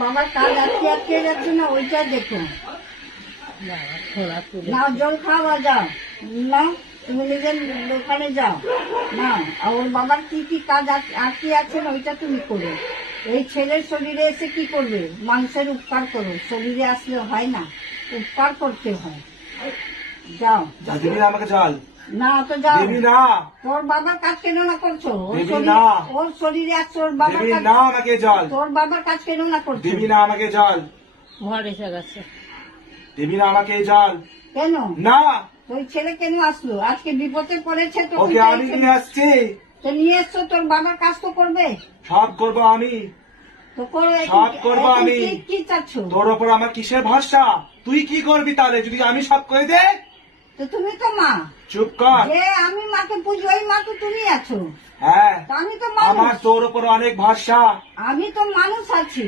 বাবার কাজ আটকে আটকে যাচ্ছে না, ওইটা দেখো। না জল খাওয়া যাও না, তুমি নিজের দোকানে যাও না, আর ওর বাবার কি কি কাজ আটকে আছে না ওইটা তুমি করো। এই ছেলের শরীরে এসে কি করবে? মানুষের উপকার করো, শরীরে আসলে হয় না, উপকার করতে হয়। যাও। আমাকে জল না তো যাও না। তোর বাবার কাজ কেন না করছো? না। ওর শরীরে আছে, ওর বাবার কাজ না আমাকে জল। তোর বাবার কাজ কেন না করছো? দিবি না আমাকে জল। ঘর এসে গেছে। দিবি না আমাকে জল। কেন না। তোর ছেলে কেন আসলো? আজকে বিপদে পড়েছে তো ওকে আমি নিয়ে আসছি। তো নিয়ে এসছো, তোর বাবার কাজ তো করবে। সব করবো আমি, তো করে সব করবো আমি। কি চাচ্ছ? তোর ওপর আমার কিসের ভরসা? তুই কি করবি তাহলে যদি আমি সব করে দে? তো তুমি তো মা। চুপ কর। যে আমি মাকে পুজো, ওই মা তো তুমি আছো। হ্যাঁ, তো আমি তো আমার মানুষ, তোর ওপর অনেক ভরসা। আমি তো মানুষ আছি।